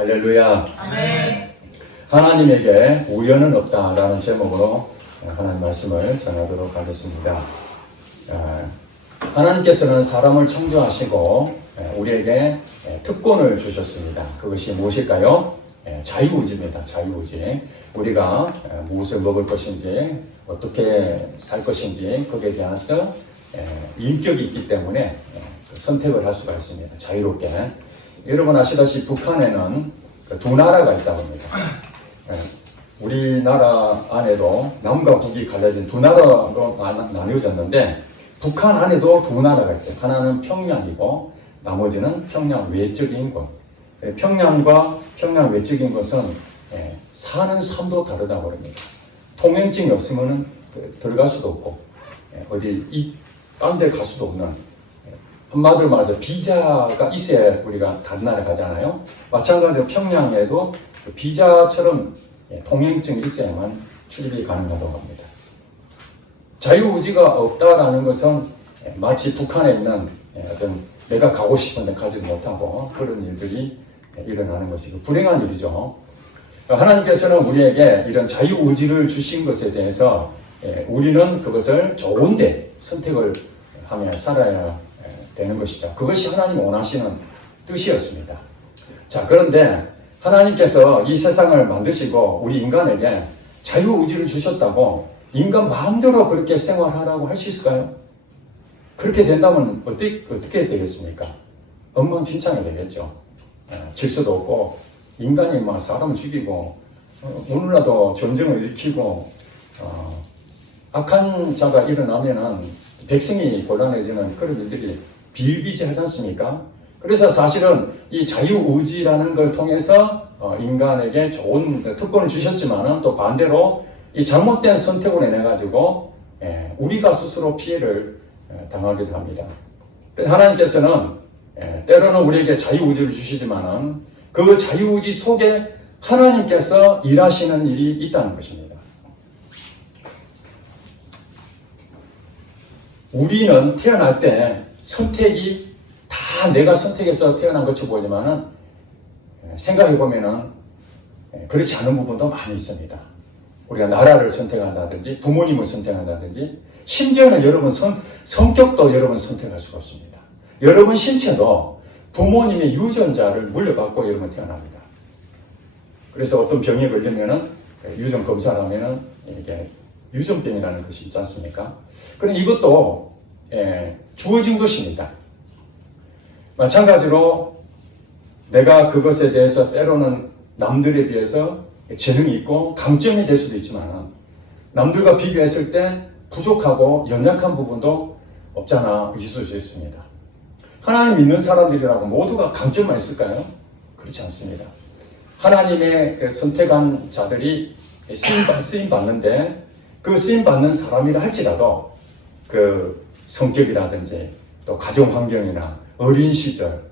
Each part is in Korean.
할렐루야. 아멘. 하나님에게 우연은 없다라는 제목으로 하나님 말씀을 전하도록 하겠습니다. 하나님께서는 사람을 창조하시고 우리에게 특권을 주셨습니다. 그것이 무엇일까요? 자유의지입니다. 자유의지. 우리가 무엇을 먹을 것인지, 어떻게 살 것인지 거기에 대해서 인격이 있기 때문에 선택을 할 수가 있습니다. 자유롭게. 여러분 아시다시피 북한에는 두 나라가 있다고 합니다. 우리나라 안에도 남과 북이 갈라진 두 나라로 나뉘어졌는데 북한 안에도 두 나라가 있대요. 하나는 평양이고 나머지는 평양 외적인 곳. 평양과 평양 외적인 곳은 사는 섬도 다르다고 합니다. 통행증이 없으면 들어갈 수도 없고 어디 딴 데 갈 수도 없는, 한마디로 말해서 비자가 있어야 우리가 다른 나라 가잖아요. 마찬가지로 평양에도 비자처럼 통행증이 있어야만 출입이 가능하다고 합니다. 자유의지가 없다라는 것은 마치 북한에 있는 어떤 내가 가고 싶은데 가지 못하고 그런 일들이 일어나는 것이고 불행한 일이죠. 하나님께서는 우리에게 이런 자유의지를 주신 것에 대해서 우리는 그것을 좋은데 선택을 하며 살아야 되는 것이죠. 그것이 하나님 원하시는 뜻이었습니다. 자, 그런데 하나님께서 이 세상을 만드시고 우리 인간에게 자유의지를 주셨다고 인간 마음대로 그렇게 생활하라고 할 수 있을까요? 그렇게 된다면 어떻게 되겠습니까? 엉망진창이 되겠죠. 질서도 없고 인간이 막 사람을 죽이고 오늘날도 전쟁을 일으키고 악한 자가 일어나면은 백성이 곤란해지는 그런 일들이 비일비재하지 않습니까? 그래서 사실은 이 자유의지라는 걸 통해서 인간에게 좋은 특권을 주셨지만은 또 반대로 이 잘못된 선택으로 인해 가지고 우리가 스스로 피해를 당하기도 합니다. 그래서 하나님께서는 때로는 우리에게 자유의지를 주시지만은 그 자유의지 속에 하나님께서 일하시는 일이 있다는 것입니다. 우리는 태어날 때 선택이 다 내가 선택해서 태어난 것처럼 보이지만은 생각해보면은 그렇지 않은 부분도 많이 있습니다. 우리가 나라를 선택한다든지 부모님을 선택한다든지 심지어는 여러분 성격도 여러분 선택할 수가 없습니다. 여러분 신체도 부모님의 유전자를 물려받고 여러분 태어납니다. 그래서 어떤 병에 걸리면은 유전 검사를 하면은 이게 유전병이라는 것이 있지 않습니까? 그럼 이것도 주어진 것입니다. 마찬가지로 내가 그것에 대해서 때로는 남들에 비해서 재능이 있고 강점이 될 수도 있지만 남들과 비교했을 때 부족하고 연약한 부분도 없잖아 있을 수 있습니다. 하나님 믿는 사람들이라고 모두가 강점만 있을까요? 그렇지 않습니다. 하나님의 선택한 자들이 쓰임 받는데 그 쓰임 받는 사람이라 할지라도 그 성격이라든지 또 가정 환경이나 어린 시절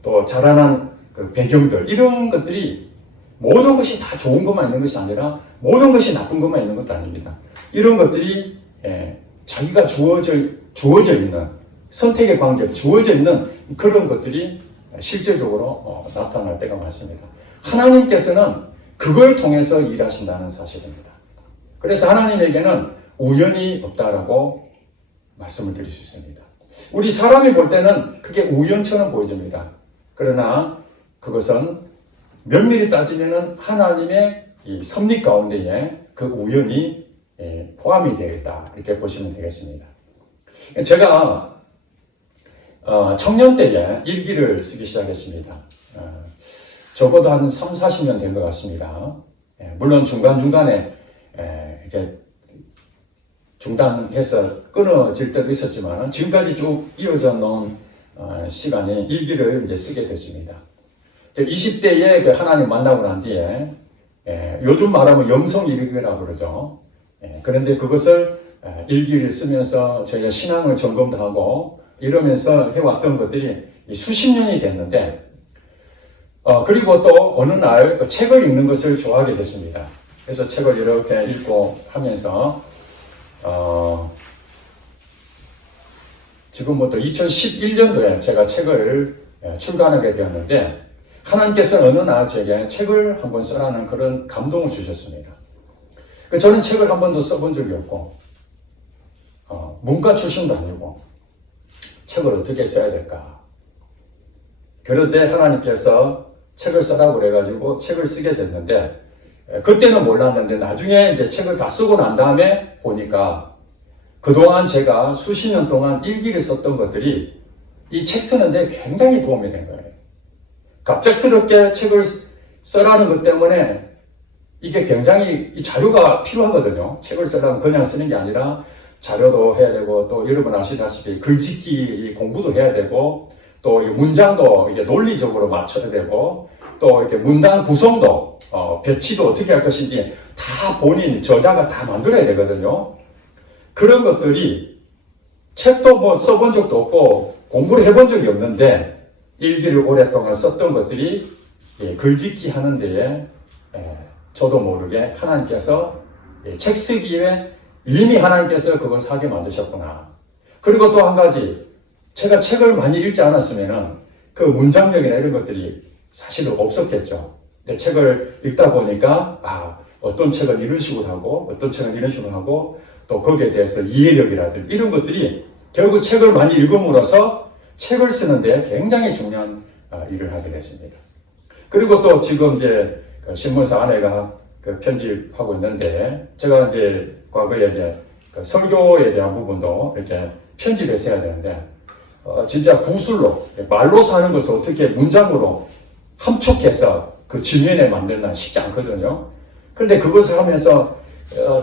또 자라난 그 배경들 이런 것들이 모든 것이 다 좋은 것만 있는 것이 아니라 모든 것이 나쁜 것만 있는 것도 아닙니다. 이런 것들이 자기가 주어져 있는 선택의 관계 주어져 있는 그런 것들이 실제적으로 나타날 때가 많습니다. 하나님께서는 그걸 통해서 일하신다는 사실입니다. 그래서 하나님에게는 우연이 없다라고 말씀을 드릴 수 있습니다. 우리 사람이 볼 때는 그게 우연처럼 보여집니다. 그러나 그것은 면밀히 따지면은 하나님의 이 섭리 가운데에 그 우연이 포함이 되어 있다 이렇게 보시면 되겠습니다. 제가 청년 때에 일기를 쓰기 시작했습니다. 적어도 한 3, 40년 된 것 같습니다. 물론 중간중간에 이렇게 중단해서 끊어질 때도 있었지만 지금까지 쭉 이어져 놓은 시간에 일기를 이제 쓰게 됐습니다. 20대에 하나님 만나고 난 뒤에 요즘 말하면 영성 일기라고 그러죠. 그런데 그것을 일기를 쓰면서 저희가 신앙을 점검도 하고 이러면서 해왔던 것들이 수십 년이 됐는데 그리고 또 어느 날 책을 읽는 것을 좋아하게 됐습니다. 그래서 책을 이렇게 읽고 하면서 지금부터 2011년도에 제가 책을 출간하게 되었는데 하나님께서 어느 날 제게 책을 한번 써라는 그런 감동을 주셨습니다. 저는 책을 한 번도 써본 적이 없고 문과 출신도 아니고 책을 어떻게 써야 될까. 그럴 때 하나님께서 책을 써라고 그래가지고 책을 쓰게 됐는데 그때는 몰랐는데 나중에 이제 책을 다 쓰고 난 다음에 보니까 그동안 제가 수십 년 동안 일기를 썼던 것들이 이 책 쓰는데 굉장히 도움이 된 거예요. 갑작스럽게 책을 써라는 것 때문에 이게 굉장히 이 자료가 필요하거든요. 책을 쓰려면 그냥 쓰는 게 아니라 자료도 해야 되고 또 여러분 아시다시피 글짓기 공부도 해야 되고 또 문장도 이게 논리적으로 맞춰야 되고 또 이렇게 문단 구성도 배치도 어떻게 할 것인지 다 본인 저자가 다 만들어야 되거든요. 그런 것들이 책도 뭐 써본 적도 없고 공부를 해본 적이 없는데 일기를 오랫동안 썼던 것들이 글짓기 하는 데에 저도 모르게 하나님께서 책 쓰기에 이미 하나님께서 그걸 사게 만드셨구나. 그리고 또 한 가지, 제가 책을 많이 읽지 않았으면 그 문장력이나 이런 것들이 사실은 없었겠죠. 근데 책을 읽다 보니까 어떤 책은 이런 식으로 하고 어떤 책은 이런 식으로 하고 또 거기에 대해서 이해력이라든지 이런 것들이 결국 책을 많이 읽음으로써 책을 쓰는데 굉장히 중요한 일을 하게 됐습니다. 그리고 또 지금 이제 신문사 아내가 편집하고 있는데 제가 이제 과거에 이제 설교에 대한 부분도 이렇게 편집해서 해야 되는데 진짜 구술로 말로서 하는 것을 어떻게 문장으로 함축해서 그 지면에 만들나 쉽지 않거든요. 그런데 그것을 하면서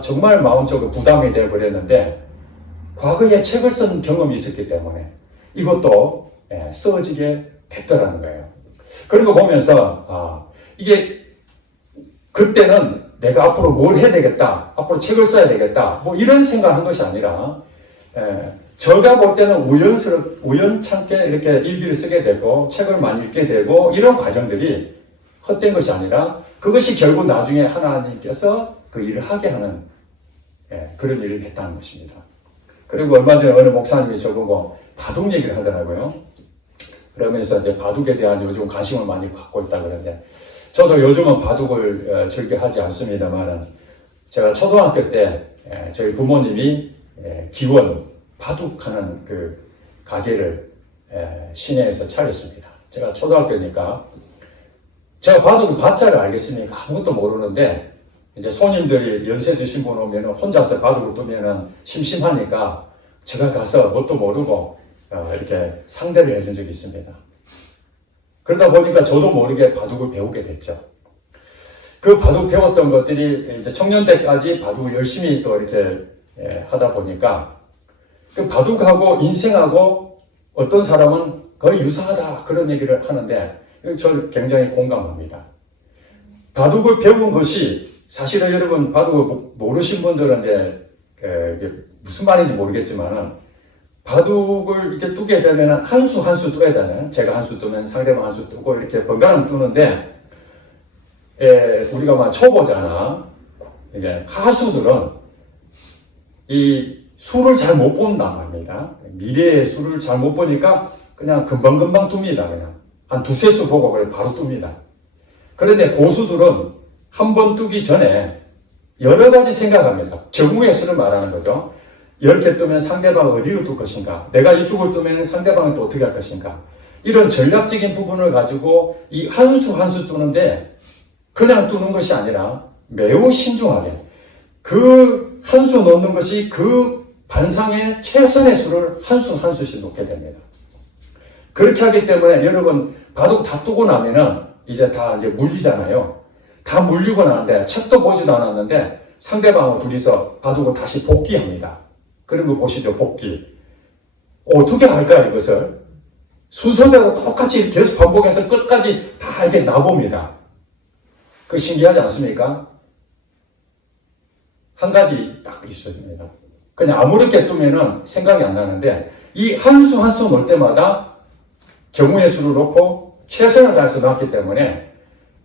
정말 마음적으로 부담이 되어 버렸는데 과거에 책을 쓴 경험이 있었기 때문에 이것도 써지게 됐더라는 거예요. 그런 거 보면서 이게 그때는 내가 앞으로 뭘 해야 되겠다, 앞으로 책을 써야 되겠다, 뭐 이런 생각한 것이 아니라 제가 볼 때는 우연찮게 이렇게 일기를 쓰게 되고 책을 많이 읽게 되고 이런 과정들이 헛된 것이 아니라 그것이 결국 나중에 하나님께서 그 일을 하게 하는 그런 일을 했다는 것입니다. 그리고 얼마 전에 어느 목사님이 저보고 바둑 얘기를 하더라고요. 그러면서 이제 바둑에 대한 요즘 관심을 많이 갖고 있다 그러는데 저도 요즘은 바둑을 즐겨 하지 않습니다만 제가 초등학교 때 저희 부모님이 기원 바둑하는 그 가게를 시내에서 차렸습니다. 제가 초등학교니까 제가 바둑을 봤자를 알겠습니까? 아무것도 모르는데 이제 손님들이 연세 드신 분 오면 혼자서 바둑을 두면 심심하니까 제가 가서 뭣도 모르고 이렇게 상대를 해준 적이 있습니다. 그러다 보니까 저도 모르게 바둑을 배우게 됐죠. 그 바둑 배웠던 것들이 이제 청년 때까지 바둑을 열심히 또 이렇게 하다 보니까 그 바둑하고 인생하고 어떤 사람은 거의 유사하다 그런 얘기를 하는데 저 굉장히 공감합니다. 바둑을 배운 것이 사실은 여러분 바둑을 모르신 분들은 이제 무슨 말인지 모르겠지만 바둑을 이렇게 두게 되면 한 수 한 수 둬야 되잖아요. 제가 한 수 두면 상대방 한 수 두고 이렇게 번갈아 두는데 우리가 막 초보자나 이게 하수들은 이 수를 잘 못 본단 말입니다. 미래의 수를 잘 못 보니까 그냥 금방금방 둡니다. 그냥 한 두세 수 보고 그냥 바로 둡니다. 그런데 고수들은 한 번 두기 전에 여러 가지 생각합니다. 경우의 수를 말하는 거죠. 이렇게 뜨면 상대방을 어디로 둘 것인가? 내가 이쪽을 뜨면 상대방은 또 어떻게 할 것인가? 이런 전략적인 부분을 가지고 이 한 수 한 수 뜨는데 그냥 뜨는 것이 아니라 매우 신중하게 그 한 수 넣는 것이 그 반상의 최선의 수를 한 수 한 수씩 놓게 됩니다. 그렇게 하기 때문에 여러분 바둑 다 뜨고 나면은 이제 다 이제 물리잖아요. 다 물리고 나는데 책도 보지도 않았는데 상대방하고 둘이서 바둑을 다시 복귀합니다. 그런 거 보시죠, 복귀. 어떻게 할까, 이것을? 순서대로 똑같이 계속 반복해서 끝까지 다 이렇게 나봅니다. 그 신기하지 않습니까? 한 가지 딱 있습니다. 그냥 아무렇게 두면은 생각이 안 나는데, 이 한 수 한 수 놓을 때마다 경우의 수를 놓고 최선을 다해서 놓았기 때문에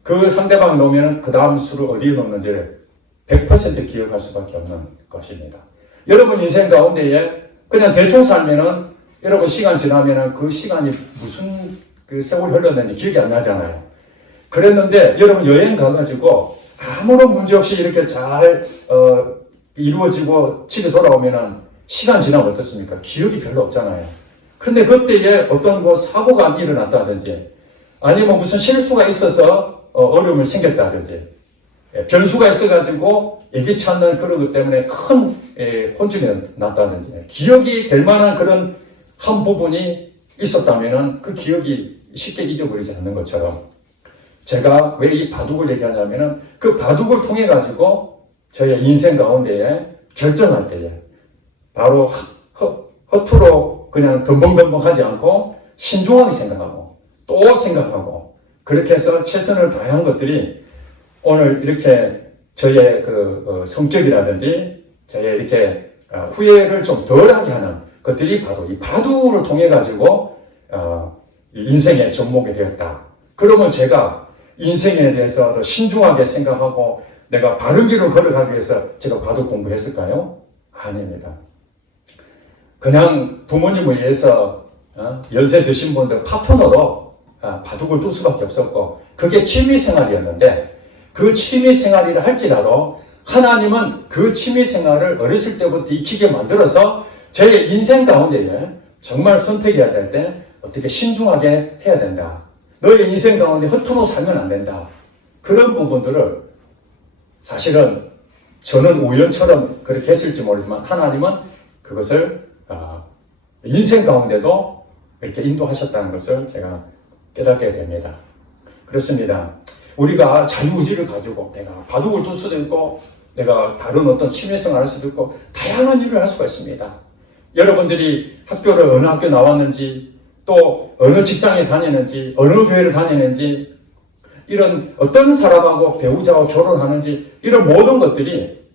그 상대방을 놓으면 그 다음 수를 어디에 놓는지를 100% 기억할 수밖에 없는 것입니다. 여러분 인생 가운데에 그냥 대충 살면은 여러분 시간 지나면은 그 시간이 무슨 그 세월 흘렀는지 기억이 안 나잖아요. 그랬는데 여러분 여행 가가지고 아무런 문제 없이 이렇게 잘 이루어지고 집에 돌아오면은 시간 지나면 어떻습니까? 기억이 별로 없잖아요. 근데 그때에 어떤 뭐 사고가 일어났다든지 아니면 무슨 실수가 있어서 어려움을 생겼다든지 변수가 있어가지고 예기치 않는 그런 것 때문에 큰 혼쭐이 났다든지 기억이 될 만한 그런 한 부분이 있었다면은 그 기억이 쉽게 잊어버리지 않는 것처럼 제가 왜 이 바둑을 얘기하냐면은 그 바둑을 통해 가지고 저의 인생 가운데에 결정할 때에 바로 허투루 그냥 덤벙덤벙 하지 않고 신중하게 생각하고 또 생각하고 그렇게 해서 최선을 다한 것들이 오늘 이렇게 저의 그 성격이라든지 저의 이렇게 후회를 좀 덜하게 하는 것들이 바로 이 바둑을 통해 가지고 인생의 접목이 되었다. 그러면 제가 인생에 대해서 더 신중하게 생각하고 내가 바른 길을 걸어가기 위해서 제가 바둑 공부했을까요? 아닙니다. 그냥 부모님을 위해서 연세 드신 분들 파트너로 바둑을 둘 수밖에 없었고 그게 취미생활이었는데 그 취미생활이라 할지라도 하나님은 그 취미생활을 어렸을 때부터 익히게 만들어서 제 인생 가운데에 정말 선택해야 될 때 어떻게 신중하게 해야 된다. 너의 인생 가운데 허투루 살면 안 된다. 그런 부분들을 사실은 저는 우연처럼 그렇게 했을지 모르지만 하나님은 그것을 인생 가운데도 이렇게 인도하셨다는 것을 제가 깨닫게 됩니다. 그렇습니다. 우리가 자유의지를 가지고 내가 바둑을 둘 수도 있고 내가 다른 어떤 취미생활을 할 수도 있고 다양한 일을 할 수가 있습니다. 여러분들이 학교를 어느 학교 나왔는지 또 어느 직장에 다니는지 어느 교회를 다니는지 이런 어떤 사람하고 배우자와 결혼하는지 이런 모든 것들이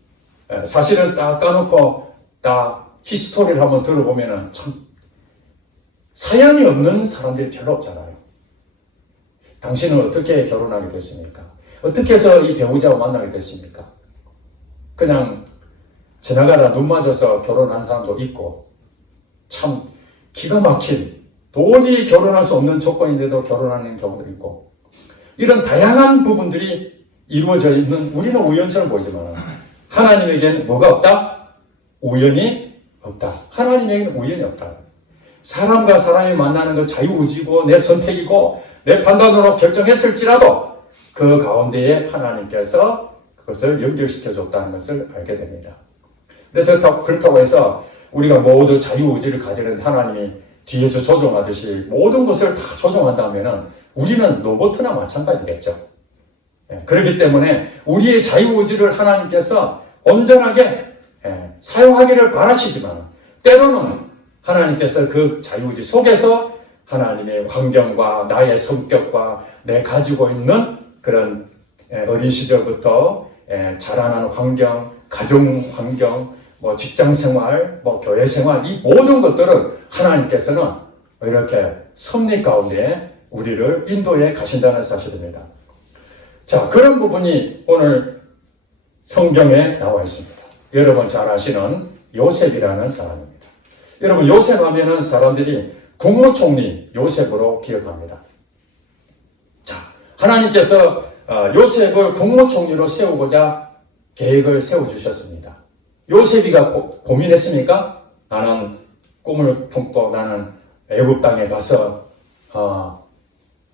사실은 딱 까놓고 딱 히스토리를 한번 들어보면 참 사연이 없는 사람들이 별로 없잖아요. 당신은 어떻게 결혼하게 됐습니까? 어떻게 해서 이 배우자와 만나게 됐습니까? 그냥 지나가다 눈 맞아서 결혼한 사람도 있고 참 기가 막힌 도저히 결혼할 수 없는 조건인데도 결혼하는 경우도 있고 이런 다양한 부분들이 이루어져 있는 우리는 우연처럼 보이지만 하나님에게는 뭐가 없다? 우연이 없다. 하나님에게는 우연이 없다. 사람과 사람이 만나는 건 자유의지고 내 선택이고 내 판단으로 결정했을지라도 그 가운데에 하나님께서 그것을 연결시켜 줬다는 것을 알게 됩니다. 그래서 그렇다고 해서 우리가 모두 자유의지를 가지는 하나님이 뒤에서 조종하듯이 모든 것을 다 조종한다면 우리는 로봇이나 마찬가지겠죠. 그렇기 때문에 우리의 자유의지를 하나님께서 온전하게 사용하기를 바라시지만 때로는 하나님께서 그 자유의지 속에서 하나님의 환경과 나의 성격과 내 가지고 있는 그런 어린 시절부터 자라나는 환경, 가정 환경, 뭐 직장 생활, 뭐 교회 생활 이 모든 것들을 하나님께서는 이렇게 섭리 가운데 우리를 인도해 가신다는 사실입니다. 자, 그런 부분이 오늘 성경에 나와 있습니다. 여러분 잘 아시는 요셉이라는 사람입니다. 여러분 요셉 하면은 사람들이 국무총리 요셉으로 기억합니다. 자, 하나님께서 요셉을 국무총리로 세우고자 계획을 세워주셨습니다. 요셉이가 고민했습니까? 나는 꿈을 품고 나는 애굽 땅에 가서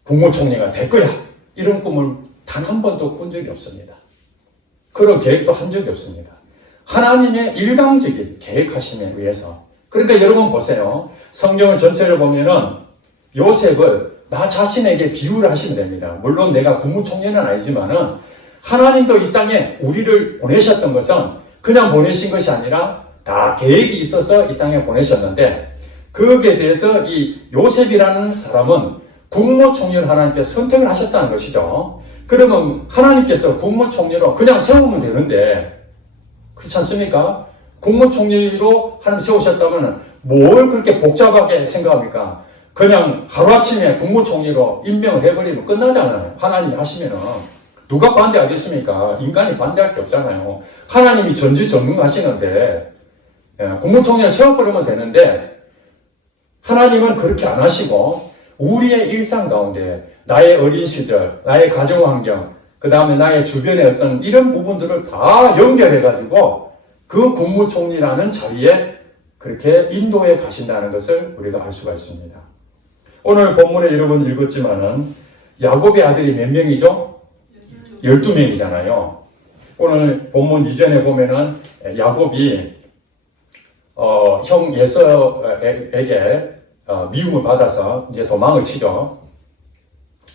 국무총리가 될 거야. 이런 꿈을 단 한 번도 꾼 적이 없습니다. 그런 계획도 한 적이 없습니다. 하나님의 일방적인 계획하심에 의해서. 그러니까 여러분 보세요. 성경을 전체를 보면은 요셉을 나 자신에게 비유를 하시면 됩니다. 물론 내가 국무총리는 아니지만은 하나님도 이 땅에 우리를 보내셨던 것은 그냥 보내신 것이 아니라 다 계획이 있어서 이 땅에 보내셨는데 거기에 대해서 이 요셉이라는 사람은 국무총리를 하나님께서 선택을 하셨다는 것이죠. 그러면 하나님께서 국무총리로 그냥 세우면 되는데 그렇지 않습니까? 국무총리로 하나님 세우셨다면 뭘 그렇게 복잡하게 생각합니까? 그냥 하루아침에 국무총리로 임명을 해버리면 끝나잖아요. 하나님이 하시면은. 누가 반대하겠습니까? 인간이 반대할 게 없잖아요. 하나님이 전지전능하시는데 국무총리를 세워버리면 되는데 하나님은 그렇게 안 하시고 우리의 일상 가운데 나의 어린 시절, 나의 가정 환경, 그 다음에 나의 주변의 어떤 이런 부분들을 다 연결해가지고 그 국무총리라는 자리에 그렇게 인도해 가신다는 것을 우리가 알 수가 있습니다. 오늘 본문에 여러분 읽었지만은 야곱의 아들이 몇 명이죠? 12명이잖아요. 오늘 본문 이전에 보면은 야곱이 형 예서에게 미움을 받아서 이제 도망을 치죠.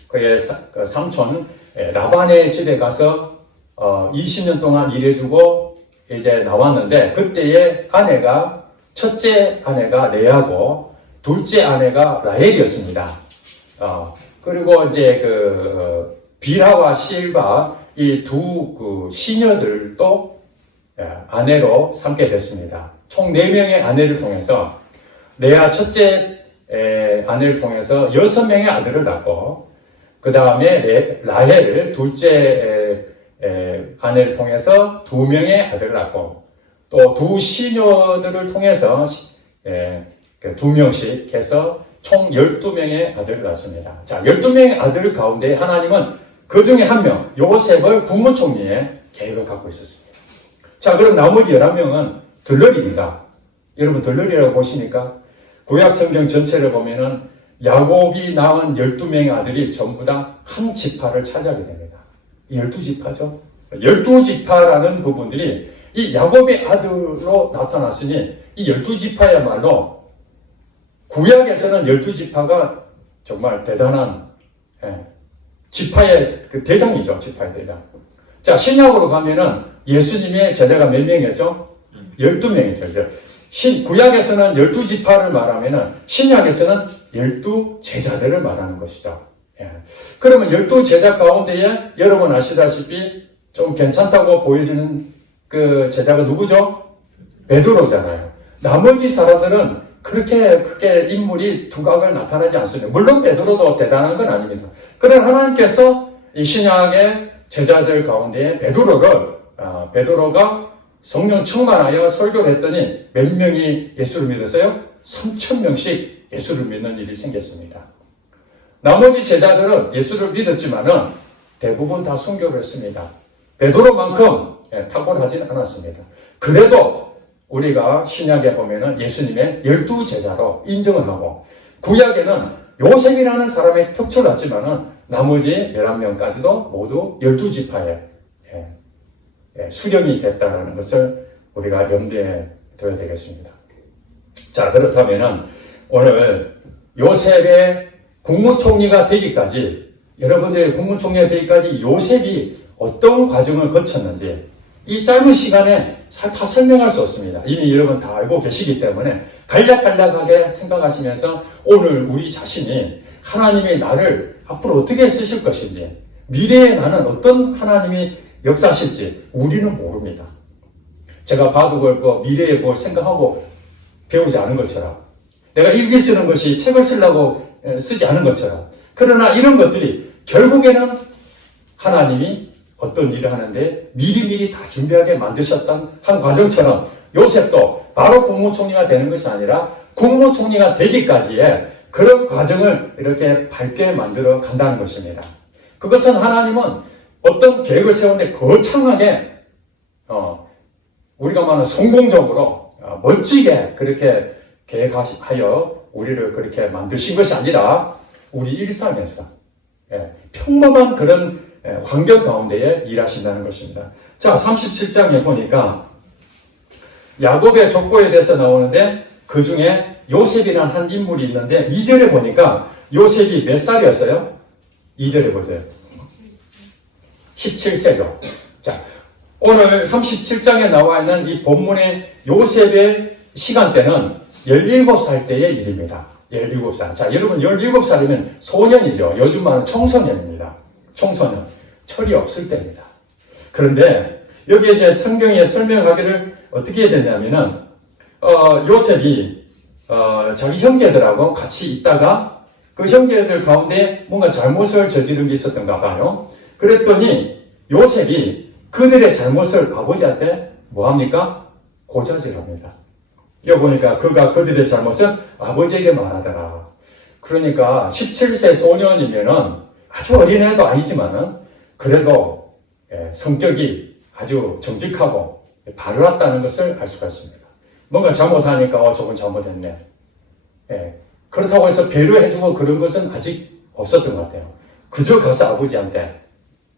그의 삼촌 라반의 집에 가서 20년 동안 일해주고 이제 나왔는데 그때의 아내가 첫째 아내가 레아고 둘째 아내가 라헬이었습니다. 그리고 이제 비라와 실바 이 두 시녀들도 아내로 삼게 됐습니다. 총 4명의 아내를 통해서 레아 첫째 아내를 통해서 6명의 아들을 낳고 그 다음에 라헬 둘째 아내를 통해서 2명의 아들을 낳고 또 두 시녀들을 통해서 2명씩 해서 총 12명의 아들을 낳습니다. 자, 12명의 아들 가운데 하나님은 그 중에 한 명, 요셉을 국무총리의 계획을 갖고 있었습니다. 자, 그럼 나머지 11명은 들러리입니다. 여러분 들러리라고 보시니까 구약 성경 전체를 보면은 야곱이 낳은 12명의 아들이 전부 다 한 지파를 차지하게 됩니다. 12지파죠. 12지파라는 부분들이 이 야곱의 아들로 나타났으니 이 12지파야말로 구약에서는 12지파가 정말 대단한 지파의 대장이죠. 지파의 대장. 자, 신약으로 가면은 예수님의 제자가 몇 명이었죠? 12명이죠. 구약에서는 12지파를 말하면은 신약에서는 12제자들을 말하는 것이죠. 그러면 12제자 가운데에 여러분 아시다시피 좀 괜찮다고 보여지는 그 제자가 누구죠? 베드로잖아요. 나머지 사람들은 그렇게 크게 인물이 두각을 나타나지 않습니다. 물론 베드로도 대단한 건 아닙니다. 그러나 하나님께서 이 신약의 제자들 가운데 베드로가 성령 충만하여 설교를 했더니 몇 명이 예수를 믿었어요? 3,000명씩 예수를 믿는 일이 생겼습니다. 나머지 제자들은 예수를 믿었지만은 대부분 다 순교를 했습니다. 베드로만큼 탁월하지는 않았습니다. 그래도 우리가 신약에 보면은 예수님의 12제자로 인정을 하고 구약에는 요셉이라는 사람의 특초를 했지만은 나머지 11명까지도 모두 12지파에 수렴이 됐다는 것을 우리가 염두에 둬야 되겠습니다. 자, 그렇다면은 오늘 요셉의 국무총리가 되기까지 여러분들의 국무총리가 되기까지 요셉이 어떤 과정을 거쳤는지 이 짧은 시간에 다 설명할 수 없습니다. 이미 여러분 다 알고 계시기 때문에 간략간략하게 생각하시면서 오늘 우리 자신이 하나님의 나를 앞으로 어떻게 쓰실 것인지 미래의 나는 어떤 하나님이 역사하실지 우리는 모릅니다. 제가 바둑을 미래에 뭘 생각하고 배우지 않은 것처럼 내가 일기 쓰는 것이 책을 쓰려고 쓰지 않은 것처럼 그러나 이런 것들이 결국에는 하나님이 어떤 일을 하는데 미리미리 다 준비하게 만드셨던 한 과정처럼 요셉도 바로 국무총리가 되는 것이 아니라 국무총리가 되기까지의 그런 과정을 이렇게 밝게 만들어 간다는 것입니다. 그것은 하나님은 어떤 계획을 세우는데 거창하게 우리가 말하는 성공적으로 멋지게 그렇게 계획하여 우리를 그렇게 만드신 것이 아니라 우리 일상에서 평범한 그런 환경 가운데에 일하신다는 것입니다. 자, 37장에 보니까 야곱의 족보에 대해서 나오는데 그 중에 요셉이라는 한 인물이 있는데 2절에 보니까 요셉이 몇 살이었어요? 2절에 보세요. 17세죠. 자, 오늘 37장에 나와 있는 이 본문의 요셉의 시간대는 17살 때의 일입니다. 17살. 자, 여러분 17살이면 소년이죠. 요즘 말은 청소년입니다. 청소년. 철이 없을 때입니다. 그런데 여기에 이제 성경에 설명하기를 어떻게 해야 되냐면은 요셉이 자기 형제들하고 같이 있다가 그 형제들 가운데 뭔가 잘못을 저지른 게 있었던가 봐요. 그랬더니 요셉이 그들의 잘못을 아버지한테 뭐합니까? 고자질합니다. 여기 보니까 그가 그들의 잘못을 아버지에게 말하더라. 그러니까 17세 소년이면은 아주 어린애도 아니지만은 그래도 성격이 아주 정직하고 바르렀다는 것을 알 수가 있습니다. 뭔가 잘못하니까 저건 잘못했네. 그렇다고 해서 배려해주고 그런 것은 아직 없었던 것 같아요. 그저 가서 아버지한테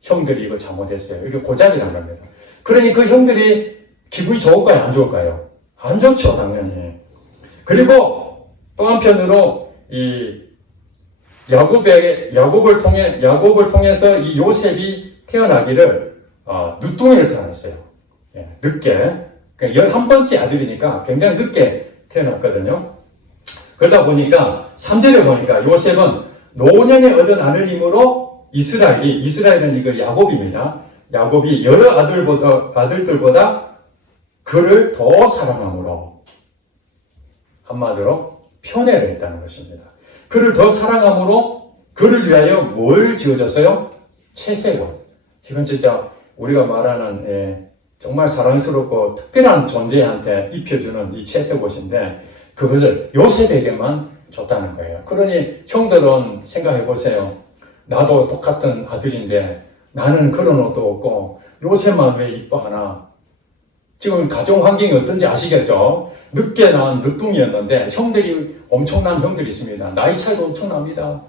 형들이 이거 잘못했어요. 이렇게 고자질한 겁니다. 그러니 그 형들이 기분이 좋을까요? 안 좋을까요? 안 좋죠, 당연히. 그리고 또 한편으로 이 야곱을 통해서 이 요셉이 태어나기를 늦둥이를 태어났어요. 늦게. 11번째 아들이니까 굉장히 늦게 태어났거든요. 그러다 보니까 3절에 보니까 요셉은 노년에 얻은 아는 힘으로 이스라엘은 이거 야곱입니다. 야곱이 여러 아들들보다 그를 더 사랑함으로 한마디로 편애를 했다는 것입니다. 그를 더 사랑함으로 그를 위하여 뭘 지어줬어요? 채색옷. 이건 진짜 우리가 말하는 정말 사랑스럽고 특별한 존재한테 입혀주는 이 채색옷인데 그것을 요셉에게만 줬다는 거예요. 그러니 형들은 생각해 보세요. 나도 똑같은 아들인데 나는 그런 옷도 없고 요셉만 왜 이뻐하나? 지금 가정 환경이 어떤지 아시겠죠? 늦게 낳은 늦둥이였는데 형들이 엄청난 형들이 있습니다. 나이 차이도 엄청납니다.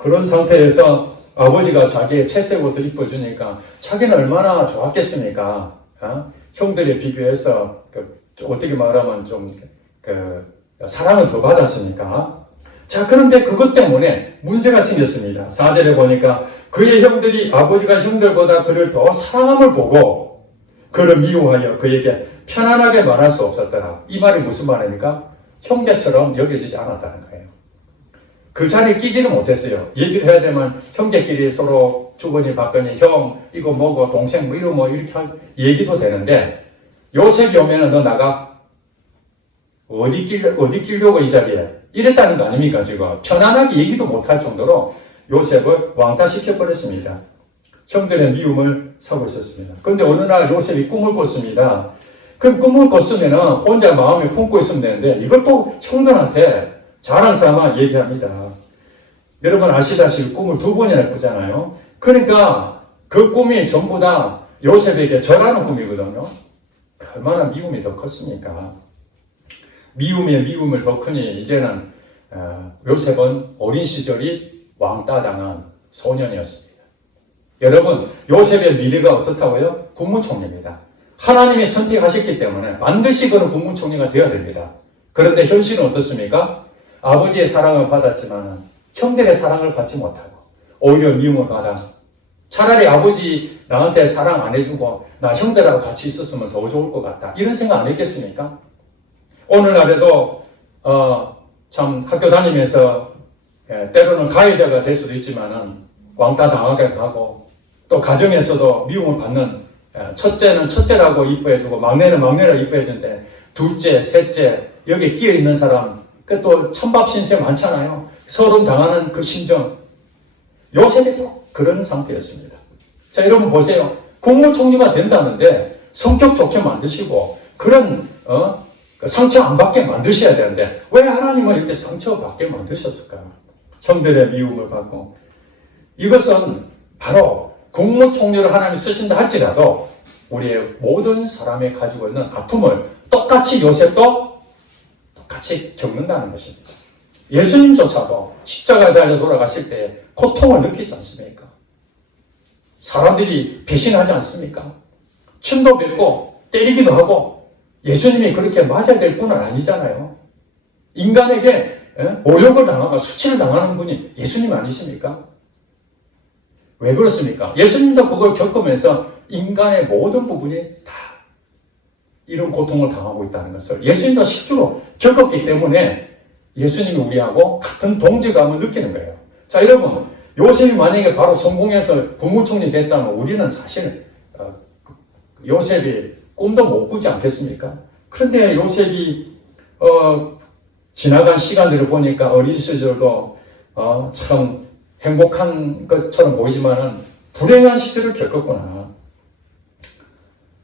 그런 상태에서 아버지가 자기의 채색옷을 입어주니까 자기는 얼마나 좋았겠습니까? 형들에 비교해서 어떻게 말하면 좀 사랑을 더 받았으니까. 자, 그런데 그것 때문에 문제가 생겼습니다. 4절에 보니까 그의 형들이 아버지가 형들보다 그를 더 사랑함을 보고 그를 미워하여 그에게 편안하게 말할 수 없었더라. 이 말이 무슨 말입니까? 형제처럼 여겨지지 않았다는 거예요. 그 자리에 끼지는 못했어요. 얘기를 해야 되면 형제끼리 서로 주거니 받거니 형 이거 뭐고 동생 뭐 이거 뭐 이렇게 얘기도 되는데 요셉이 오면은 너 나가 어디 끼려고 이 자리에 이랬다는 거 아닙니까? 지금 편안하게 얘기도 못할 정도로 요셉을 왕따시켜버렸습니다. 형들의 미움을 사고 있었습니다. 그런데 어느 날 요셉이 꿈을 꿨습니다. 그 꿈을 꿨으면 혼자 마음에 품고 있으면 되는데 이걸 또 형들한테 자랑 삼아 얘기합니다. 여러분 아시다시피 꿈을 2번이나 꾸잖아요. 그러니까 그 꿈이 전부 다 요셉에게 절하는 꿈이거든요. 얼마나 미움이 더 컸습니까? 미움에 미움을 더 크니 이제는 요셉은 어린 시절이 왕따당한 소년이었습니다. 여러분 요셉의 미래가 어떻다고요? 국무총리입니다. 하나님이 선택하셨기 때문에 반드시 그는 국무총리가 되어야 됩니다. 그런데 현실은 어떻습니까? 아버지의 사랑을 받았지만 형들의 사랑을 받지 못하고 오히려 미움을 받아 차라리 아버지 나한테 사랑 안 해주고 나 형들하고 같이 있었으면 더 좋을 것 같다. 이런 생각 안 했겠습니까? 오늘날에도 참 학교 다니면서 때로는 가해자가 될 수도 있지만은 왕따 당하기도 하고 또 가정에서도 미움을 받는 첫째는 첫째라고 이뻐해주고 막내는 막내라고 이뻐해주는데 둘째, 셋째 여기에 끼어있는 사람 또 찬밥 신세 많잖아요. 서론 당하는 그 심정 요셉이 또 그런 상태였습니다. 자 여러분 보세요. 국무총리가 된다는데 성격 좋게 만드시고 그런 상처 안 받게 만드셔야 되는데 왜 하나님은 이렇게 상처 받게 만드셨을까요? 형들의 미움을 받고 이것은 바로 국무총리를 하나님이 쓰신다 할지라도 우리의 모든 사람이 가지고 있는 아픔을 똑같이 요셉도 똑같이 겪는다는 것입니다. 예수님조차도 십자가에 달려 돌아가실 때 고통을 느끼지 않습니까? 사람들이 배신하지 않습니까? 침도 뱉고 때리기도 하고 예수님이 그렇게 맞아야 될 분은 아니잖아요. 인간에게 모욕을 당하고 수치를 당하는 분이 예수님 아니십니까? 왜 그렇습니까? 예수님도 그걸 겪으면서 인간의 모든 부분이 다 이런 고통을 당하고 있다는 것을 예수님도 실제로 겪었기 때문에 예수님이 우리하고 같은 동질감을 느끼는 거예요. 자, 여러분, 요셉이 만약에 바로 성공해서 국무총리 됐다면 우리는 사실 요셉이 꿈도 못 꾸지 않겠습니까? 그런데 요셉이 지나간 시간들을 보니까 어린 시절도 참 행복한 것처럼 보이지만은 불행한 시절을 겪었구나.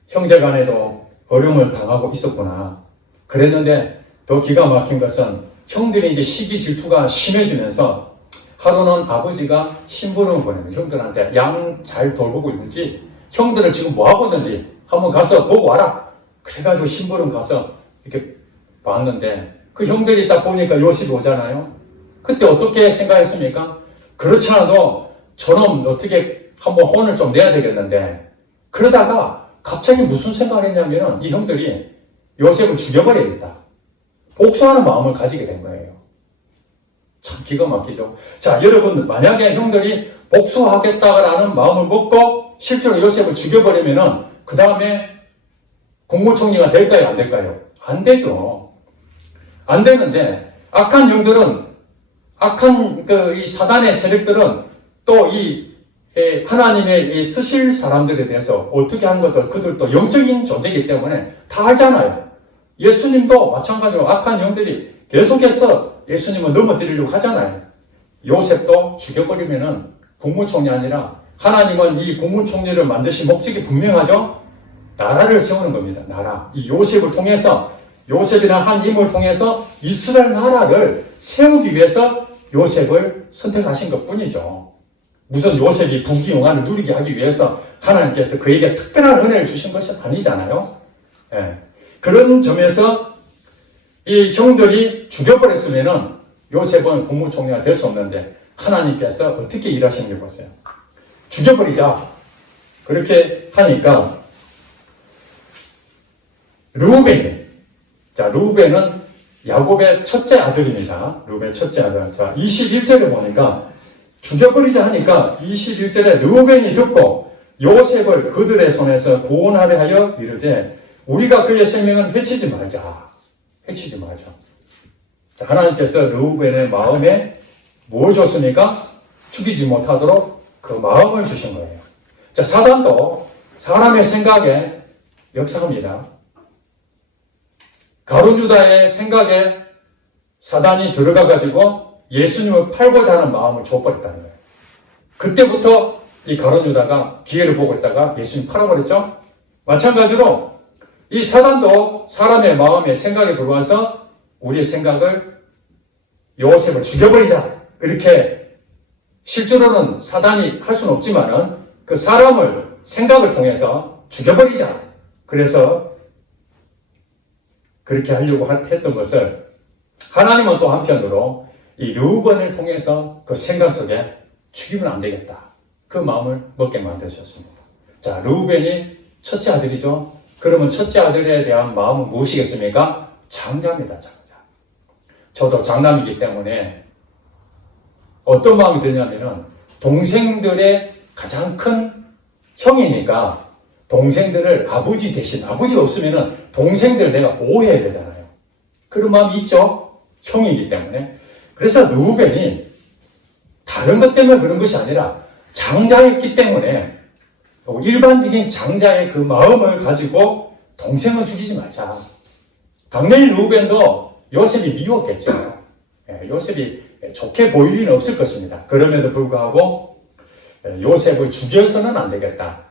형제간에도 어려움을 당하고 있었구나. 그랬는데 더 기가 막힌 것은 형들이 이제 시기 질투가 심해지면서 하루는 아버지가 심부름을 보냅니다. 형들한테 양 잘 돌보고 있는지, 형들은 지금 뭐 하고 있는지 한번 가서 보고 와라. 그래가지고 심부름 가서 이렇게 봤는데 그 형들이 딱 보니까 요셉이 오잖아요. 그때 어떻게 생각했습니까? 그렇지 않아도 저놈 어떻게 한번 혼을 좀 내야 되겠는데, 그러다가 갑자기 무슨 생각을 했냐면 이 형들이 요셉을 죽여버려야겠다. 복수하는 마음을 가지게 된 거예요. 참 기가 막히죠. 자, 여러분, 만약에 형들이 복수하겠다라는 마음을 먹고 실제로 요셉을 죽여버리면은 그 다음에 국무총리가 될까요? 안 될까요? 안 되죠. 안 되는데 악한 형들은, 악한 이 사단의 세력들은 또 이 하나님의 이 쓰실 사람들에 대해서 어떻게 하는 것도 그들도 영적인 존재이기 때문에 다 알잖아요. 예수님도 마찬가지로 악한 영들이 계속해서 예수님을 넘어뜨리려고 하잖아요. 요셉도 죽여버리면은 국무총리 아니라 하나님은 이 국무총리를 만드신 목적이 분명하죠? 나라를 세우는 겁니다. 나라. 이 요셉을 통해서, 요셉이라는 한 인물을 통해서 이스라엘 나라를 세우기 위해서 요셉을 선택하신 것 뿐이죠. 무슨 요셉이 부귀영화를 누리게 하기 위해서 하나님께서 그에게 특별한 은혜를 주신 것이 아니잖아요. 예. 그런 점에서 이 형들이 죽여버렸으면은 요셉은 국무총리가 될 수 없는데 하나님께서 어떻게 일하시는지 보세요. 죽여버리자. 그렇게 하니까 르우벤이, 자, 르우벤은 야곱의 첫째 아들입니다. 르우벤의 첫째 아들. 자, 21절에 보니까 죽여버리자 하니까 21절에 르우벤이 듣고 요셉을 그들의 손에서 구원하려 하여 이르되 우리가 그의 생명은 해치지 말자. 해치지 말자. 자, 하나님께서 르우벤의 마음에 뭘 줬습니까? 죽이지 못하도록 그 마음을 주신 거예요. 자, 사단도 사람의 생각에 역사합니다. 가룟 유다의 생각에 사단이 들어가가지고 예수님을 팔고자 하는 마음을 줘버렸다는 거예요. 그때부터 이 가룟 유다가 기회를 보고 있다가 예수님 팔아버렸죠? 마찬가지로 이 사단도 사람의 마음에 생각에 들어와서 우리의 생각을 요셉을 죽여버리자. 이렇게 실제로는 사단이 할 수는 없지만은 그 사람을 생각을 통해서 죽여버리자. 그래서 그렇게 하려고 했던 것을 하나님은 또 한편으로 이 르우벤을 통해서 그 생각 속에 죽이면 안 되겠다. 그 마음을 먹게 만드셨습니다. 자, 르우벤이 첫째 아들이죠. 그러면 첫째 아들에 대한 마음은 무엇이겠습니까? 장자입니다, 장자. 저도 장남이기 때문에 어떤 마음이 드냐면은 동생들의 가장 큰 형이니까 동생들을 아버지 대신, 아버지가 없으면은 동생들 내가 보호해야 되잖아요. 그런 마음이 있죠? 형이기 때문에. 그래서 르우벤이 다른 것 때문에 그런 것이 아니라 장자였기 때문에 일반적인 장자의 그 마음을 가지고 동생을 죽이지 말자. 당연히 르우벤도 요셉이 미웠겠죠. 요셉이 좋게 보일 리는 없을 것입니다. 그럼에도 불구하고 요셉을 죽여서는 안 되겠다.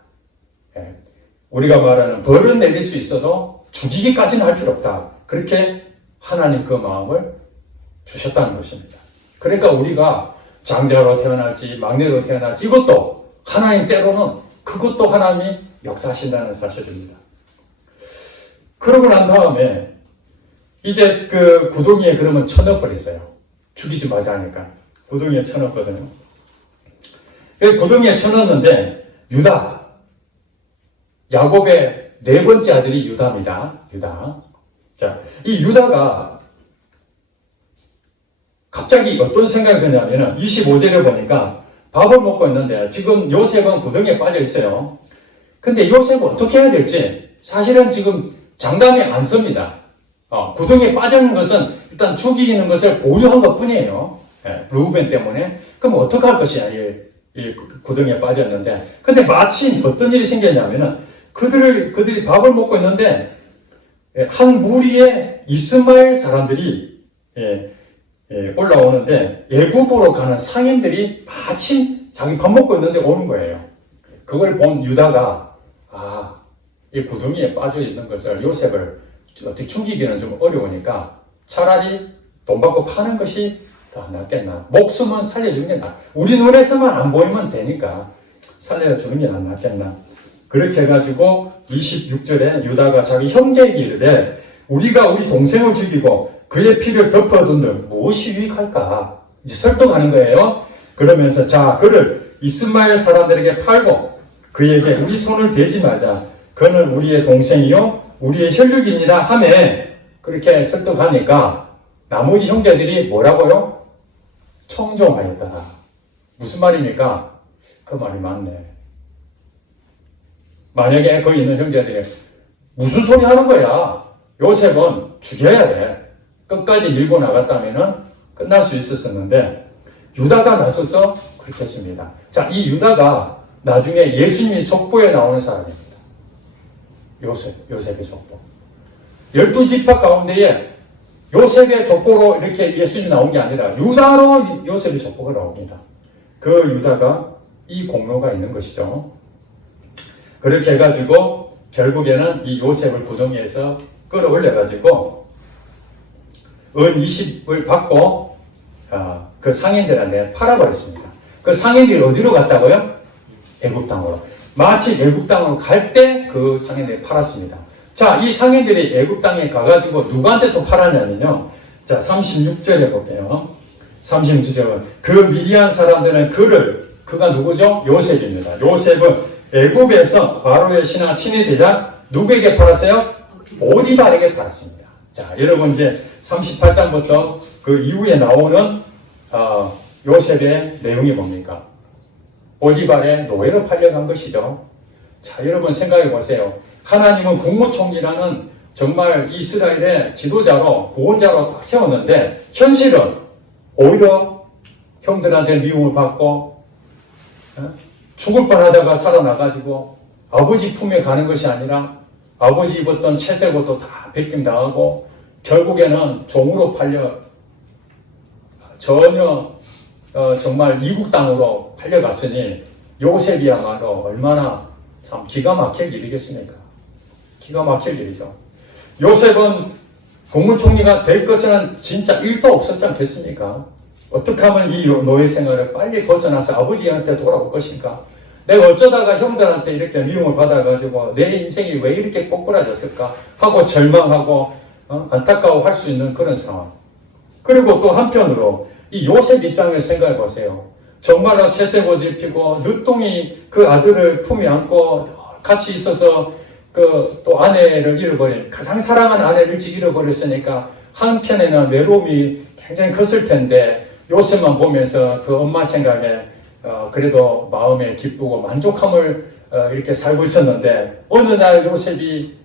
우리가 말하는 벌은 내릴 수 있어도 죽이기까지는 할 필요 없다. 그렇게 하나님 그 마음을 주셨다는 것입니다. 그러니까 우리가 장자로 태어날지 막내로 태어날지 이것도 하나님 때로는 그것도 하나님이 역사하신다는 사실입니다. 그러고 난 다음에 이제 그 구덩이에 그러면 쳐넣어버렸어요. 죽이지 말자 하니까 구덩이에 쳐넣었거든요. 구덩이에 쳐넣었는데 유다, 야곱의 네 번째 아들이 유다입니다. 유다. 자, 이 유다가 갑자기 어떤 생각이 드냐면 25절에 보니까 밥을 먹고 있는데 지금 요셉은 구덩이에 빠져 있어요. 근데 요셉은 어떻게 해야 될지 사실은 지금 장담이 안 섭니다. 구덩이에 빠지는 것은 일단 죽이는 것을 보류한 것 뿐이에요. 르우벤 때문에. 그럼 어떻게 할 것이냐, 이 구덩이에 빠졌는데. 근데 마침 어떤 일이 생겼냐면은 그들이 밥을 먹고 있는데 한 무리의 이스마엘 사람들이 올라오는데 애굽으로 가는 상인들이 마침 자기 밥 먹고 있는데 오는 거예요. 그걸 본 유다가 이 구덩이에 빠져 있는 것을 요셉을 어떻게 죽이기는 좀 어려우니까 차라리 돈 받고 파는 것이 더 낫겠나? 목숨은 살려주는 게 나. 우리 눈에서만 안 보이면 되니까 살려주는 게 낫겠나? 그렇게 해가지고 26절에 유다가 자기 형제에게 이르되 우리가 우리 동생을 죽이고 그의 피를 덮어둔들 무엇이 유익할까? 이제 설득하는 거예요. 그러면서 자 그를 이스마엘 사람들에게 팔고 그에게 우리 손을 대지 말자. 그는 우리의 동생이요 우리의 혈육입니다 하매 그렇게 설득하니까 나머지 형제들이 뭐라고요? 청종하였다. 무슨 말입니까? 그 말이 맞네. 만약에 거기 있는 형제들이 무슨 소리 하는 거야? 요셉은 죽여야 돼. 끝까지 밀고 나갔다면 끝날 수 있었었는데 유다가 나서서 그렇게 했습니다. 자, 이 유다가 나중에 예수님이 족보에 나오는 사람입니다. 요셉의 족보. 12지파 가운데에 요셉의 족보로 이렇게 예수님이 나온 게 아니라 유다로 요셉의 족보가 나옵니다. 그 유다가 이 공로가 있는 것이죠. 그렇게 해가지고 결국에는 이 요셉을 구덩이에서 끌어올려가지고 은 20을 받고 그 상인들한테 팔아버렸습니다. 그 상인들이 어디로 갔다고요? 애굽 땅으로. 마치 애굽 땅으로 갈 때 그 상인들이 팔았습니다. 자, 이 상인들이 애굽 땅에 가가지고 누구한테 또 팔았냐면요. 자, 36절에 볼게요. 36절은 그 미디안 사람들은 그가 누구죠? 요셉입니다. 요셉은 애굽에서 바로의 신하 친위 대장 누구에게 팔았어요? 보디발에게 팔았습니다. 자, 여러분 이제 38장부터 그 이후에 나오는 요셉의 내용이 뭡니까? 보디발의 노예로 팔려간 것이죠. 자, 여러분 생각해 보세요. 하나님은 국무총리라는 정말 이스라엘의 지도자로 구원자로 딱 세웠는데 현실은 오히려 형들한테 미움을 받고 죽을 뻔하다가 살아나가지고 아버지 품에 가는 것이 아니라 아버지 입었던 채색 옷도 다 베김당하고 결국에는 종으로 팔려 전혀 정말 이국 땅으로 팔려갔으니 요셉이야말로 얼마나 참 기가 막힐 일이겠습니까? 기가 막힐 일이죠. 요셉은 국무총리가 될 것은 진짜 1도 없었지 않겠습니까? 어떻게 하면 이 노예 생활을 빨리 벗어나서 아버지한테 돌아올 것인가? 내가 어쩌다가 형들한테 이렇게 미움을 받아가지고 내 인생이 왜 이렇게 꼬꾸라졌을까? 하고 절망하고 안타까워 할 수 있는 그런 상황. 그리고 또 한편으로 이 요셉 입장에서 생각해 보세요. 정말로 채색옷 입히고 늦둥이 그 아들을 품에 안고 같이 있어서 그 또 아내를 잃어버린 가장 사랑하는 아내를 일찍 잃어버렸으니까 한편에는 외로움이 굉장히 컸을 텐데 요셉만 보면서 그 엄마 생각에 그래도 마음에 기쁘고 만족함을 이렇게 살고 있었는데 어느 날 요셉이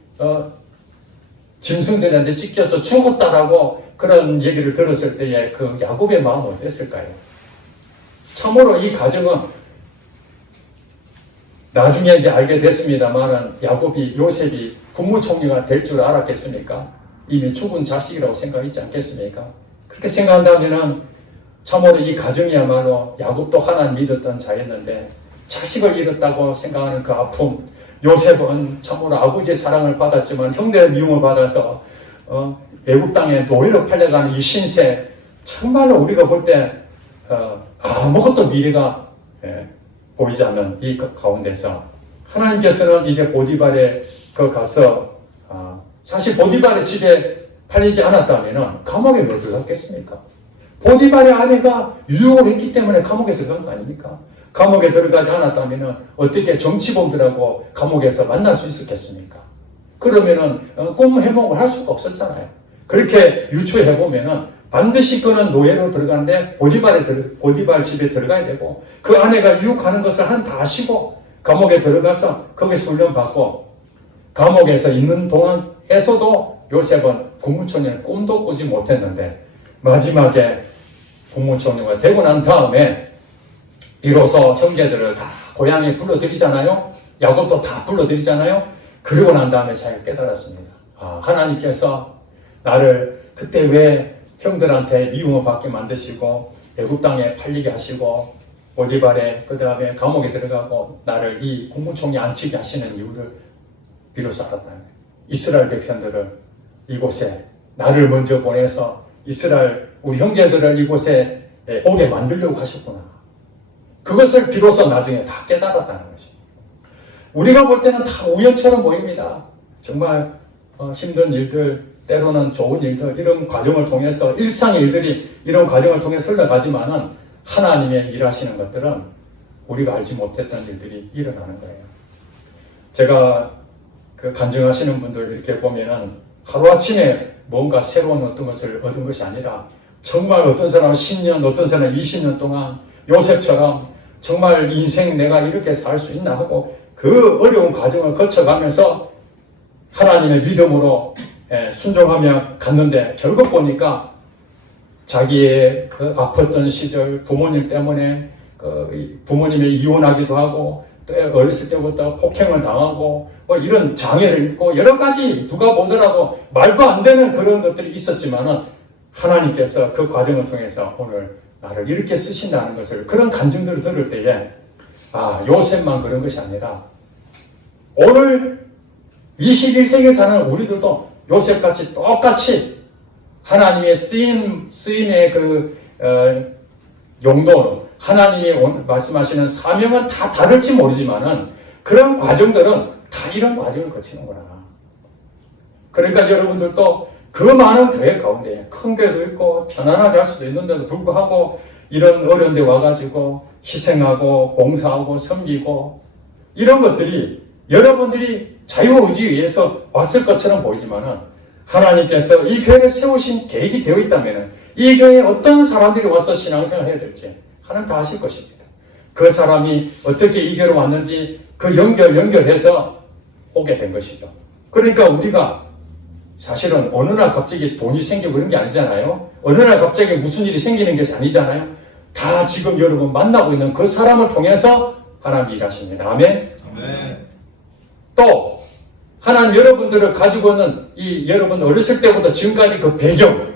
짐승들한테 찢겨서 죽었다라고 그런 얘기를 들었을 때에 그 야곱의 마음은 어땠을까요? 참으로 이 가정은 나중에 이제 알게 됐습니다만은 요셉이 국무총리가 될 줄 알았겠습니까? 이미 죽은 자식이라고 생각했지 않겠습니까? 그렇게 생각한다면은 참으로 이 가정이야말로 야곱도 하나님 믿었던 자였는데 자식을 잃었다고 생각하는 그 아픔. 요셉은 참으로 아버지의 사랑을 받았지만 형들의 미움을 받아서 애굽 땅에 노예로 팔려가는 이 신세. 정말로 우리가 볼 때 아무것도 미래가 보이지 않는 이 가운데서 하나님께서는 이제 보디발에 가서 사실 보디발의 집에 팔리지 않았다면 감옥에 왜 들어갔겠습니까? 보디발의 아내가 유혹을 했기 때문에 감옥에 들어간 거 아닙니까? 감옥에 들어가지 않았다면 어떻게 정치범들하고 감옥에서 만날 수 있었겠습니까? 그러면은 꿈 해몽을 할 수가 없었잖아요. 그렇게 유추해보면은 반드시 그는 노예로 들어가는데 보디발 집에 들어가야 되고 그 아내가 유혹하는 것을 다 아시고 감옥에 들어가서 거기서 훈련받고 감옥에서 있는 동안에서도 요셉은 국무총리는 꿈도 꾸지 못했는데 마지막에 국무총리가 되고 난 다음에 비로소 형제들을 다 고향에 불러들이잖아요. 야곱도 다 불러들이잖아요. 그리고 난 다음에 자기가 깨달았습니다. 하나님께서 나를 그때 왜 형들한테 미움을 받게 만드시고 애굽 땅에 팔리게 하시고 보디발에 그 다음에 감옥에 들어가고 나를 이 국무총리 앉히게 하시는 이유를 비로소 알았다. 이스라엘 백성들을 이곳에 나를 먼저 보내서 이스라엘 우리 형제들을 이곳에 오게 만들려고 하셨구나. 그것을 비로소 나중에 다 깨달았다는 것입니다. 우리가 볼 때는 다 우연처럼 보입니다. 정말 힘든 일들, 때로는 좋은 일들, 이런 과정을 통해서 일상의 일들이 이런 과정을 통해서 흘러가지만은 하나님의 일하시는 것들은 우리가 알지 못했던 일들이 일어나는 거예요. 제가 간증하시는 분들 이렇게 보면은 하루아침에 뭔가 새로운 어떤 것을 얻은 것이 아니라 정말 어떤 사람은 10년, 어떤 사람은 20년 동안 요셉처럼 정말 인생 내가 이렇게 살 수 있나 하고 그 어려운 과정을 거쳐가면서 하나님의 믿음으로 순종하며 갔는데 결국 보니까 자기의 아팠던 시절 부모님 때문에 부모님이 이혼하기도 하고 또 어렸을 때부터 폭행을 당하고 뭐 이런 장애를 입고 여러 가지 누가 보더라도 말도 안 되는 그런 것들이 있었지만은 하나님께서 그 과정을 통해서 오늘 나를 이렇게 쓰신다는 것을 그런 간증들을 들을 때에 요셉만 그런 것이 아니라 오늘 21세기에 사는 우리들도 요셉같이 똑같이 하나님의 쓰임의 용도, 하나님이 말씀하시는 사명은 다 다를지 모르지만은 그런 과정들은 다 이런 과정을 거치는구나. 그러니까 여러분들도 그 많은 교회 가운데 큰 교회도 있고 편안하게 할 수도 있는데도 불구하고 이런 어려운 데 와가지고 희생하고 봉사하고 섬기고 이런 것들이 여러분들이 자유의지에 의해서 왔을 것처럼 보이지만은 하나님께서 이 교회를 세우신 계획이 되어 있다면 이 교회에 어떤 사람들이 와서 신앙생활을 해야 될지 하나님 다 아실 것입니다. 그 사람이 어떻게 이 교회로 왔는지 그 연결해서 오게 된 것이죠. 그러니까 우리가 사실은 어느 날 갑자기 돈이 생기고 그런 게 아니잖아요. 어느 날 갑자기 무슨 일이 생기는 것이 아니잖아요. 다 지금 여러분 만나고 있는 그 사람을 통해서 하나님 일하십니다. 아멘. 또 하나님 여러분들을 가지고 있는 여러분 어렸을 때부터 지금까지 그 배경,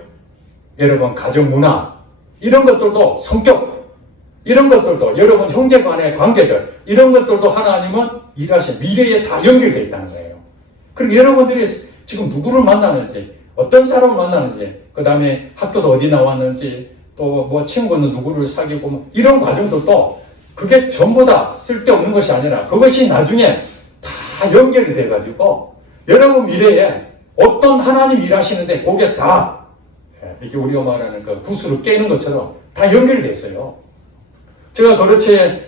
여러분 가정 문화 이런 것들도 성격 이런 것들도 여러분 형제 간의 관계들 이런 것들도 하나님은 일하신 미래에 다 연결되어 있다는 거예요. 그리고 여러분들이 지금 누구를 만나는지 어떤 사람을 만나는지 그 다음에 학교도 어디 나왔는지 또 뭐 친구는 누구를 사귀고 뭐 이런 과정들도 그게 전부 다 쓸데없는 것이 아니라 그것이 나중에 다 연결이 돼가지고 여러분 미래에 어떤 하나님 일하시는데 그게 다 이렇게 우리가 말하는 그 붓으로 깨는 것처럼 다 연결이 됐어요. 제가 그렇지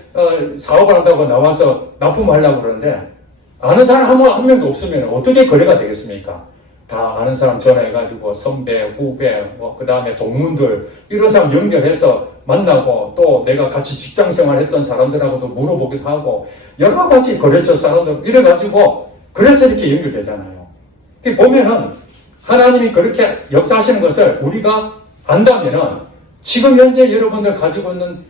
사업을 한다고 나와서 납품하려고 그러는데 아는 사람 한 명도 없으면 어떻게 거래가 되겠습니까? 다 아는 사람 전화해가지고 선배, 후배, 그 다음에 동문들 이런 사람 연결해서 만나고 또 내가 같이 직장생활 했던 사람들하고도 물어보기도 하고 여러 가지 거래처 사람들 이래가지고 그래서 이렇게 연결되잖아요. 보면은 하나님이 그렇게 역사하시는 것을 우리가 안다면은 지금 현재 여러분들 가지고 있는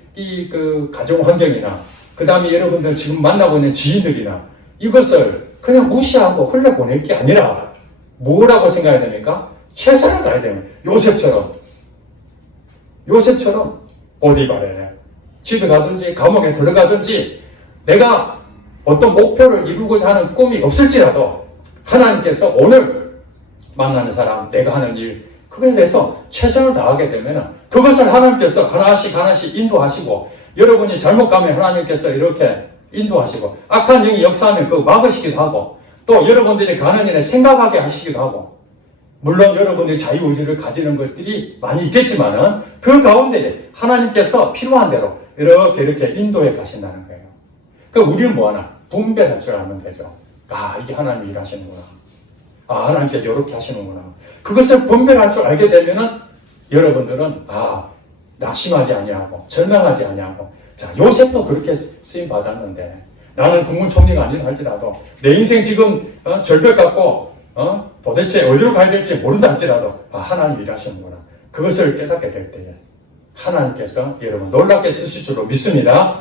그 가정 환경이나 그 다음에 여러분들 지금 만나고 있는 지인들이나 이것을 그냥 무시하고 흘려보낼 게 아니라 뭐라고 생각해야 됩니까? 최선을 다해야 되는 요셉처럼 어디 가래 집에 가든지 감옥에 들어가든지 내가 어떤 목표를 이루고자 하는 꿈이 없을지라도 하나님께서 오늘 만나는 사람 내가 하는 일 그것에 대해서 최선을 다하게 되면 그것을 하나님께서 하나씩 인도하시고 여러분이 잘못 가면 하나님께서 이렇게 인도하시고 악한 영이 역사하면 그거 막으시기도 하고 또 여러분들이 가는 일에 생각하게 하시기도 하고 물론 여러분들이 자유의지를 가지는 것들이 많이 있겠지만은 그 가운데 하나님께서 필요한 대로 이렇게 인도해 가신다는 거예요. 그러니까 우리는 뭐하나 분별할 줄 알면 되죠. 이게 하나님이 일하시는구나. 하나님께서 이렇게 하시는구나. 그것을 분별할 줄 알게 되면은 여러분들은 낙심하지 아니하고 절망하지 아니하고 자 요셉도 그렇게 쓰임 받았는데 나는 국무총리가 아니라 할지라도 내 인생 지금 절벽 같고 도대체 어디로 가야 될지 모른다 할지라도 하나님 일하시는구나. 그것을 깨닫게 될 때에 하나님께서 여러분 놀랍게 쓰실 줄로 믿습니다.